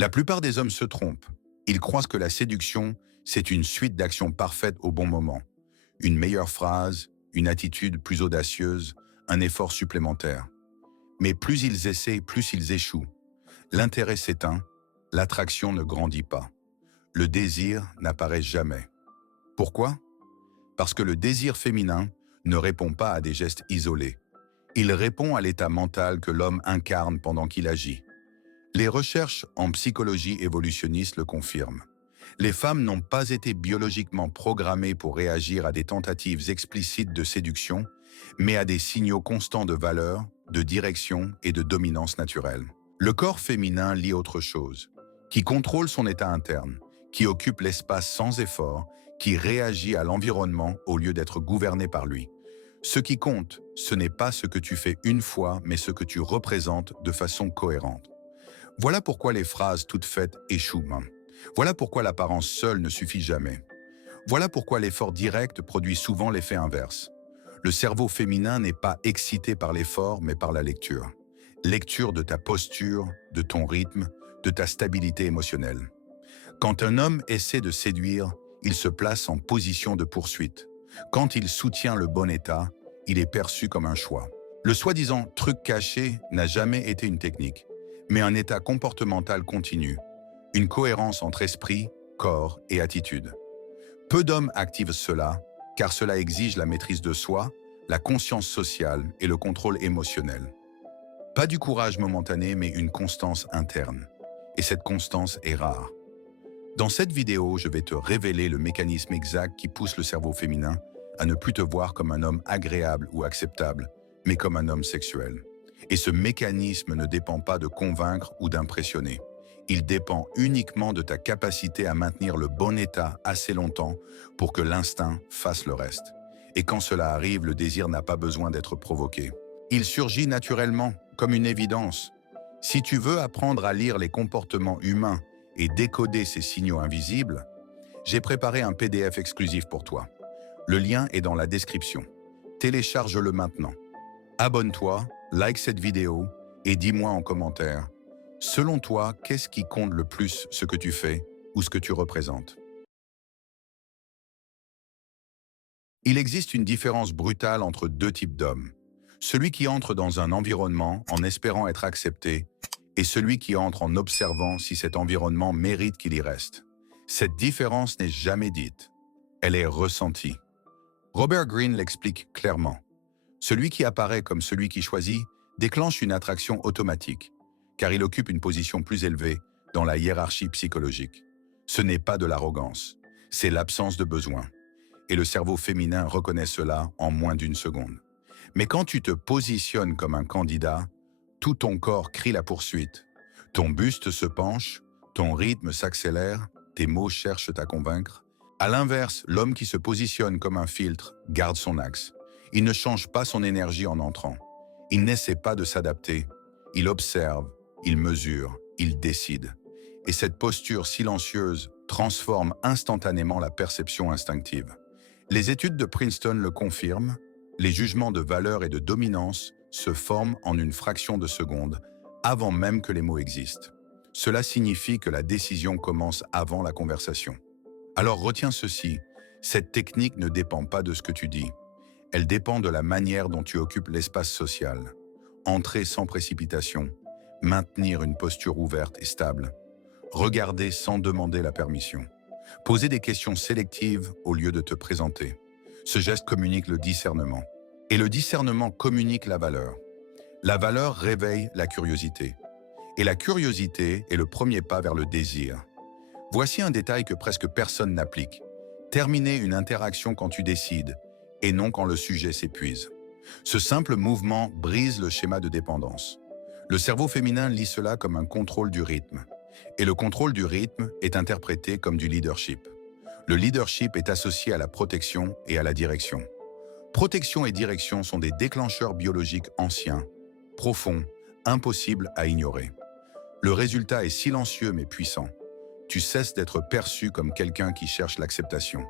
La plupart des hommes se trompent. Ils croient que la séduction, c'est une suite d'actions parfaites au bon moment. Une meilleure phrase, une attitude plus audacieuse, un effort supplémentaire. Mais plus ils essaient, plus ils échouent. L'intérêt s'éteint, l'attraction ne grandit pas. Le désir n'apparaît jamais. Pourquoi? Parce que le désir féminin ne répond pas à des gestes isolés. Il répond à l'état mental que l'homme incarne pendant qu'il agit. Les recherches en psychologie évolutionniste le confirment. Les femmes n'ont pas été biologiquement programmées pour réagir à des tentatives explicites de séduction, mais à des signaux constants de valeur, de direction et de dominance naturelle. Le corps féminin lit autre chose, qui contrôle son état interne, qui occupe l'espace sans effort, qui réagit à l'environnement au lieu d'être gouverné par lui. Ce qui compte, ce n'est pas ce que tu fais une fois, mais ce que tu représentes de façon cohérente. Voilà pourquoi les phrases toutes faites échouent. Voilà pourquoi l'apparence seule ne suffit jamais. Voilà pourquoi l'effort direct produit souvent l'effet inverse. Le cerveau féminin n'est pas excité par l'effort, mais par la lecture. Lecture de ta posture, de ton rythme, de ta stabilité émotionnelle. Quand un homme essaie de séduire, il se place en position de poursuite. Quand il soutient le bon état, il est perçu comme un choix. Le soi-disant truc caché n'a jamais été une technique, mais un état comportemental continu, une cohérence entre esprit, corps et attitude. Peu d'hommes activent cela, car cela exige la maîtrise de soi, la conscience sociale et le contrôle émotionnel. Pas du courage momentané, mais une constance interne. Et cette constance est rare. Dans cette vidéo, je vais te révéler le mécanisme exact qui pousse le cerveau féminin à ne plus te voir comme un homme agréable ou acceptable, mais comme un homme sexuel. Et ce mécanisme ne dépend pas de convaincre ou d'impressionner. Il dépend uniquement de ta capacité à maintenir le bon état assez longtemps pour que l'instinct fasse le reste. Et quand cela arrive, le désir n'a pas besoin d'être provoqué. Il surgit naturellement, comme une évidence. Si tu veux apprendre à lire les comportements humains et décoder ces signaux invisibles, j'ai préparé un PDF exclusif pour toi. Le lien est dans la description. Télécharge-le maintenant. Abonne-toi, like cette vidéo et dis-moi en commentaire, selon toi, qu'est-ce qui compte le plus, ce que tu fais ou ce que tu représentes? Il existe une différence brutale entre deux types d'hommes. Celui qui entre dans un environnement en espérant être accepté et celui qui entre en observant si cet environnement mérite qu'il y reste. Cette différence n'est jamais dite. Elle est ressentie. Robert Greene l'explique clairement. Celui qui apparaît comme celui qui choisit déclenche une attraction automatique, car il occupe une position plus élevée dans la hiérarchie psychologique. Ce n'est pas de l'arrogance, c'est l'absence de besoin. Et le cerveau féminin reconnaît cela en moins d'une seconde. Mais quand tu te positionnes comme un candidat, tout ton corps crie la poursuite. Ton buste se penche, ton rythme s'accélère, tes mots cherchent à convaincre. À l'inverse, l'homme qui se positionne comme un filtre garde son axe. Il ne change pas son énergie en entrant. Il n'essaie pas de s'adapter. Il observe, il mesure, il décide. Et cette posture silencieuse transforme instantanément la perception instinctive. Les études de Princeton le confirment, les jugements de valeur et de dominance se forment en une fraction de seconde, avant même que les mots existent. Cela signifie que la décision commence avant la conversation. Alors retiens ceci, cette technique ne dépend pas de ce que tu dis. Elle dépend de la manière dont tu occupes l'espace social. Entrer sans précipitation, maintenir une posture ouverte et stable, regarder sans demander la permission, poser des questions sélectives au lieu de te présenter. Ce geste communique le discernement. Et le discernement communique la valeur. La valeur réveille la curiosité. Et la curiosité est le premier pas vers le désir. Voici un détail que presque personne n'applique. Terminer une interaction quand tu décides, et non quand le sujet s'épuise. Ce simple mouvement brise le schéma de dépendance. Le cerveau féminin lit cela comme un contrôle du rythme. Et le contrôle du rythme est interprété comme du leadership. Le leadership est associé à la protection et à la direction. Protection et direction sont des déclencheurs biologiques anciens, profonds, impossibles à ignorer. Le résultat est silencieux mais puissant. Tu cesses d'être perçu comme quelqu'un qui cherche l'acceptation.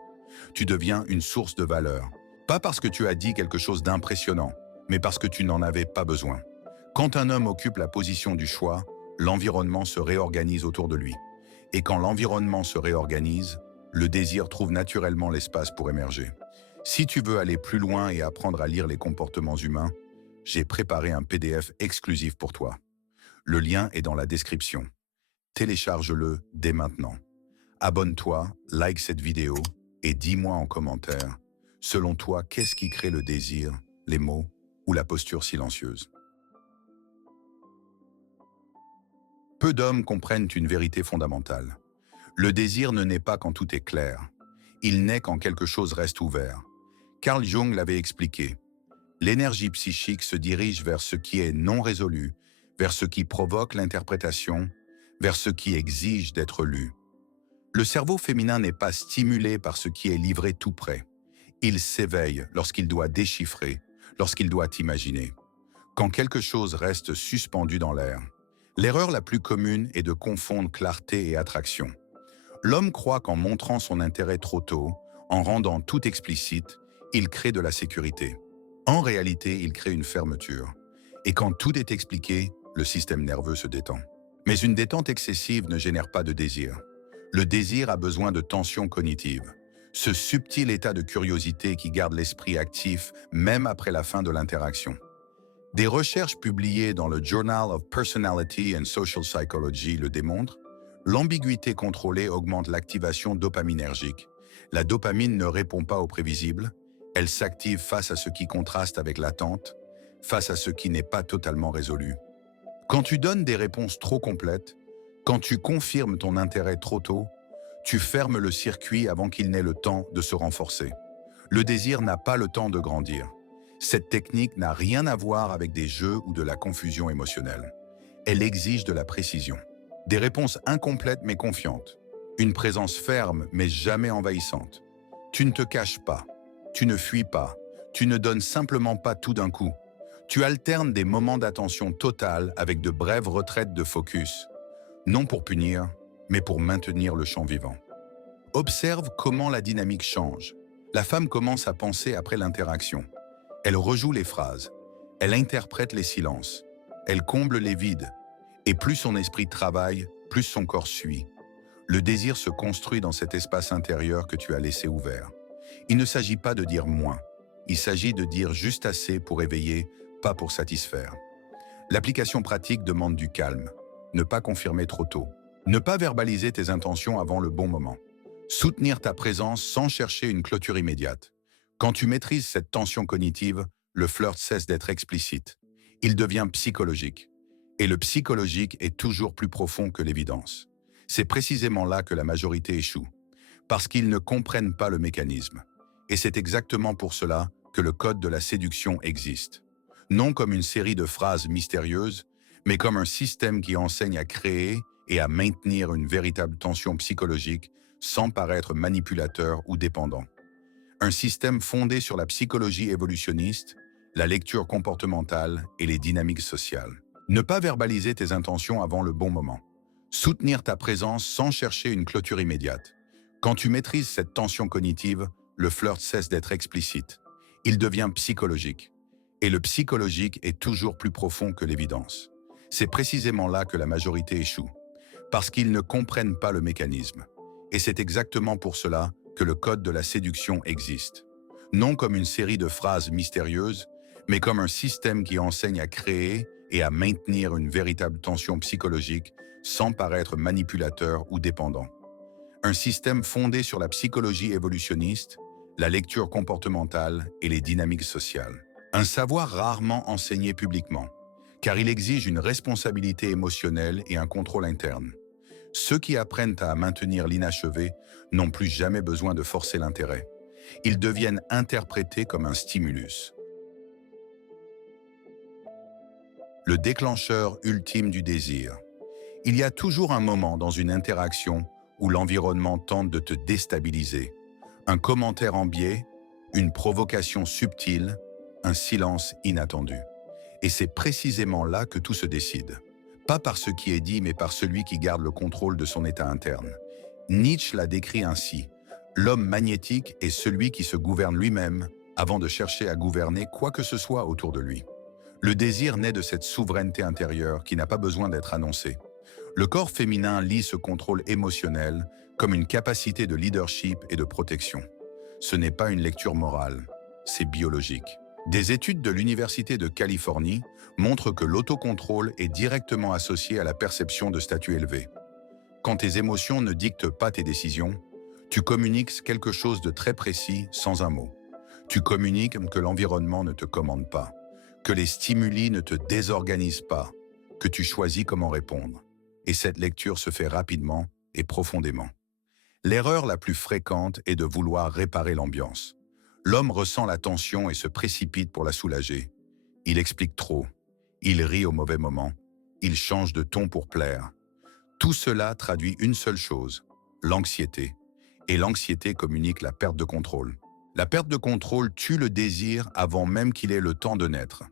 Tu deviens une source de valeur. Pas parce que tu as dit quelque chose d'impressionnant, mais parce que tu n'en avais pas besoin. Quand un homme occupe la position du choix, l'environnement se réorganise autour de lui. Et quand l'environnement se réorganise, le désir trouve naturellement l'espace pour émerger. Si tu veux aller plus loin et apprendre à lire les comportements humains, j'ai préparé un PDF exclusif pour toi. Le lien est dans la description. Télécharge-le dès maintenant. Abonne-toi, like cette vidéo et dis-moi en commentaire, selon toi, qu'est-ce qui crée le désir, les mots ou la posture silencieuse? Peu d'hommes comprennent une vérité fondamentale. Le désir ne naît pas quand tout est clair. Il naît quand quelque chose reste ouvert. Carl Jung l'avait expliqué. L'énergie psychique se dirige vers ce qui est non résolu, vers ce qui provoque l'interprétation, vers ce qui exige d'être lu. Le cerveau féminin n'est pas stimulé par ce qui est livré tout près. Il s'éveille lorsqu'il doit déchiffrer, lorsqu'il doit imaginer. Quand quelque chose reste suspendu dans l'air. L'erreur la plus commune est de confondre clarté et attraction. L'homme croit qu'en montrant son intérêt trop tôt, en rendant tout explicite, il crée de la sécurité. En réalité, il crée une fermeture. Et quand tout est expliqué, le système nerveux se détend. Mais une détente excessive ne génère pas de désir. Le désir a besoin de tension cognitive. Ce subtil état de curiosité qui garde l'esprit actif même après la fin de l'interaction. Des recherches publiées dans le Journal of Personality and Social Psychology le démontrent. L'ambiguïté contrôlée augmente l'activation dopaminergique. La dopamine ne répond pas au prévisible. Elle s'active face à ce qui contraste avec l'attente, face à ce qui n'est pas totalement résolu. Quand tu donnes des réponses trop complètes, quand tu confirmes ton intérêt trop tôt, tu fermes le circuit avant qu'il n'ait le temps de se renforcer. Le désir n'a pas le temps de grandir. Cette technique n'a rien à voir avec des jeux ou de la confusion émotionnelle. Elle exige de la précision. Des réponses incomplètes mais confiantes. Une présence ferme mais jamais envahissante. Tu ne te caches pas. Tu ne fuis pas. Tu ne donnes simplement pas tout d'un coup. Tu alternes des moments d'attention totale avec de brèves retraites de focus. Non pour punir, mais pour maintenir le champ vivant. Observe comment la dynamique change. La femme commence à penser après l'interaction. Elle rejoue les phrases. Elle interprète les silences. Elle comble les vides. Et plus son esprit travaille, plus son corps suit. Le désir se construit dans cet espace intérieur que tu as laissé ouvert. Il ne s'agit pas de dire moins. Il s'agit de dire juste assez pour éveiller, pas pour satisfaire. L'application pratique demande du calme. Ne pas confirmer trop tôt. Ne pas verbaliser tes intentions avant le bon moment. Soutenir ta présence sans chercher une clôture immédiate. Quand tu maîtrises cette tension cognitive, le flirt cesse d'être explicite. Il devient psychologique. Et le psychologique est toujours plus profond que l'évidence. C'est précisément là que la majorité échoue. Parce qu'ils ne comprennent pas le mécanisme. Et c'est exactement pour cela que le code de la séduction existe. Non comme une série de phrases mystérieuses, mais comme un système qui enseigne à créer et à maintenir une véritable tension psychologique sans paraître manipulateur ou dépendant. Un système fondé sur la psychologie évolutionniste, la lecture comportementale et les dynamiques sociales. Ne pas verbaliser tes intentions avant le bon moment. Soutenir ta présence sans chercher une clôture immédiate. Quand tu maîtrises cette tension cognitive, le flirt cesse d'être explicite. Il devient psychologique. Et le psychologique est toujours plus profond que l'évidence. C'est précisément là que la majorité échoue. Parce qu'ils ne comprennent pas le mécanisme. Et c'est exactement pour cela que le code de la séduction existe. Non comme une série de phrases mystérieuses, mais comme un système qui enseigne à créer et à maintenir une véritable tension psychologique sans paraître manipulateur ou dépendant. Un système fondé sur la psychologie évolutionniste, la lecture comportementale et les dynamiques sociales. Un savoir rarement enseigné publiquement, car il exige une responsabilité émotionnelle et un contrôle interne. Ceux qui apprennent à maintenir l'inachevé n'ont plus jamais besoin de forcer l'intérêt. Ils deviennent interprétés comme un stimulus. Le déclencheur ultime du désir. Il y a toujours un moment dans une interaction où l'environnement tente de te déstabiliser. Un commentaire en biais, une provocation subtile, un silence inattendu. Et c'est précisément là que tout se décide. Pas par ce qui est dit, mais par celui qui garde le contrôle de son état interne. Nietzsche l'a décrit ainsi. L'homme magnétique est celui qui se gouverne lui-même avant de chercher à gouverner quoi que ce soit autour de lui. Le désir naît de cette souveraineté intérieure qui n'a pas besoin d'être annoncée. Le corps féminin lit ce contrôle émotionnel comme une capacité de leadership et de protection. Ce n'est pas une lecture morale, c'est biologique. Des études de l'Université de Californie montrent que l'autocontrôle est directement associé à la perception de statut élevé. Quand tes émotions ne dictent pas tes décisions, tu communiques quelque chose de très précis sans un mot. Tu communiques que l'environnement ne te commande pas, que les stimuli ne te désorganisent pas, que tu choisis comment répondre. Et cette lecture se fait rapidement et profondément. L'erreur la plus fréquente est de vouloir réparer l'ambiance. L'homme ressent la tension et se précipite pour la soulager. Il explique trop, il rit au mauvais moment, il change de ton pour plaire. Tout cela traduit une seule chose, l'anxiété. Et l'anxiété communique la perte de contrôle. La perte de contrôle tue le désir avant même qu'il ait le temps de naître.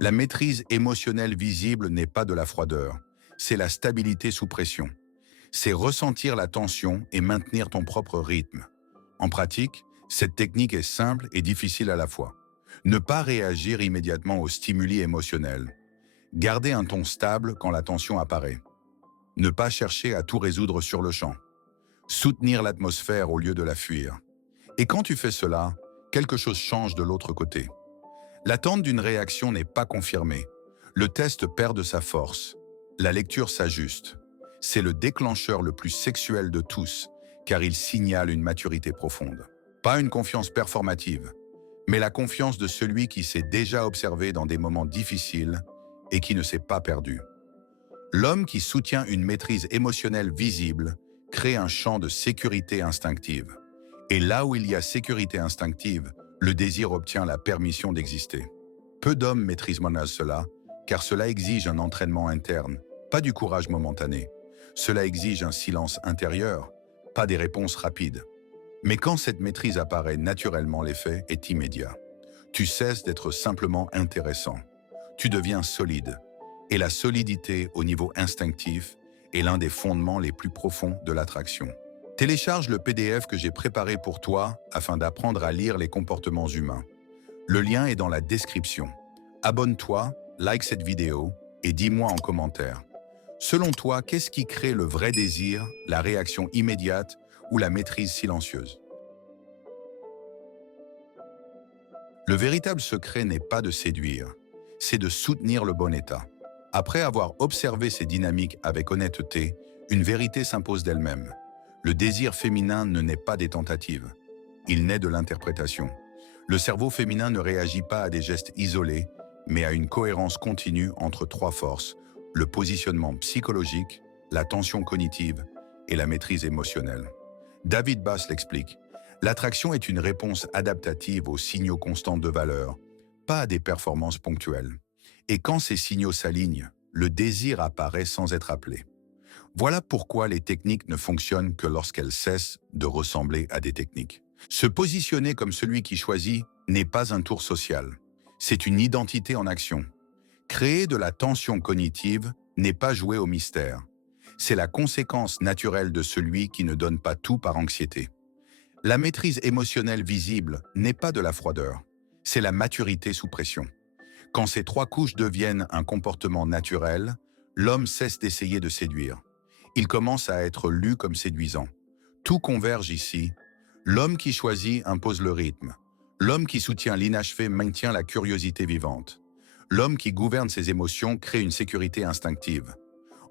La maîtrise émotionnelle visible n'est pas de la froideur, c'est la stabilité sous pression. C'est ressentir la tension et maintenir ton propre rythme. En pratique, cette technique est simple et difficile à la fois. Ne pas réagir immédiatement aux stimuli émotionnels. Garder un ton stable quand la tension apparaît. Ne pas chercher à tout résoudre sur le champ. Soutenir l'atmosphère au lieu de la fuir. Et quand tu fais cela, quelque chose change de l'autre côté. L'attente d'une réaction n'est pas confirmée. Le test perd de sa force. La lecture s'ajuste. C'est le déclencheur le plus sexuel de tous, car il signale une maturité profonde. Pas une confiance performative, mais la confiance de celui qui s'est déjà observé dans des moments difficiles et qui ne s'est pas perdu. L'homme qui soutient une maîtrise émotionnelle visible crée un champ de sécurité instinctive. Et là où il y a sécurité instinctive, le désir obtient la permission d'exister. Peu d'hommes maîtrisent cela, car cela exige un entraînement interne, pas du courage momentané. Cela exige un silence intérieur, pas des réponses rapides. Mais quand cette maîtrise apparaît naturellement, l'effet est immédiat. Tu cesses d'être simplement intéressant. Tu deviens solide. Et la solidité au niveau instinctif est l'un des fondements les plus profonds de l'attraction. Télécharge le PDF que j'ai préparé pour toi afin d'apprendre à lire les comportements humains. Le lien est dans la description. Abonne-toi, like cette vidéo et dis-moi en commentaire. Selon toi, qu'est-ce qui crée le vrai désir, la réaction immédiate ou la maîtrise silencieuse? Le véritable secret n'est pas de séduire, c'est de soutenir le bon état. Après avoir observé ces dynamiques avec honnêteté, une vérité s'impose d'elle-même. Le désir féminin ne naît pas des tentatives, il naît de l'interprétation. Le cerveau féminin ne réagit pas à des gestes isolés, mais à une cohérence continue entre trois forces, le positionnement psychologique, la tension cognitive et la maîtrise émotionnelle. David Bass l'explique. L'attraction est une réponse adaptative aux signaux constants de valeur, pas à des performances ponctuelles. Et quand ces signaux s'alignent, le désir apparaît sans être appelé. Voilà pourquoi les techniques ne fonctionnent que lorsqu'elles cessent de ressembler à des techniques. Se positionner comme celui qui choisit n'est pas un tour social. C'est une identité en action. Créer de la tension cognitive n'est pas jouer au mystère. C'est la conséquence naturelle de celui qui ne donne pas tout par anxiété. La maîtrise émotionnelle visible n'est pas de la froideur, c'est la maturité sous pression. Quand ces trois couches deviennent un comportement naturel, l'homme cesse d'essayer de séduire. Il commence à être lu comme séduisant. Tout converge ici. L'homme qui choisit impose le rythme. L'homme qui soutient l'inachevé maintient la curiosité vivante. L'homme qui gouverne ses émotions crée une sécurité instinctive.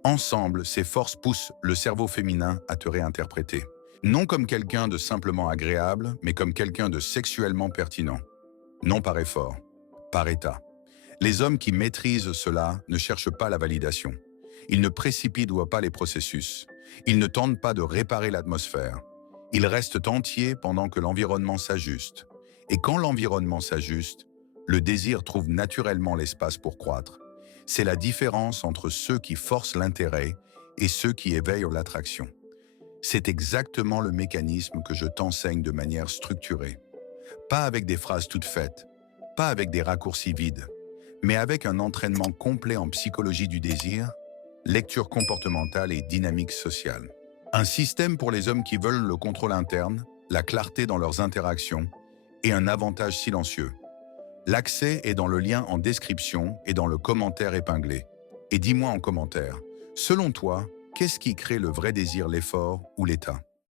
Ensemble, ces forces poussent le cerveau féminin à te réinterpréter. Non comme quelqu'un de simplement agréable, mais comme quelqu'un de sexuellement pertinent. Non par effort, par état. Les hommes qui maîtrisent cela ne cherchent pas la validation. Ils ne précipitent pas les processus. Ils ne tentent pas de réparer l'atmosphère. Ils restent entiers pendant que l'environnement s'ajuste. Et quand l'environnement s'ajuste, le désir trouve naturellement l'espace pour croître. C'est la différence entre ceux qui forcent l'intérêt et ceux qui éveillent l'attraction. C'est exactement le mécanisme que je t'enseigne de manière structurée. Pas avec des phrases toutes faites, pas avec des raccourcis vides, mais avec un entraînement complet en psychologie du désir, lecture comportementale et dynamique sociale. Un système pour les hommes qui veulent le contrôle interne, la clarté dans leurs interactions et un avantage silencieux. L'accès est dans le lien en description et dans le commentaire épinglé. Et dis-moi en commentaire, selon toi, Qu'est-ce qui crée le vrai désir, l'effort ou l'état?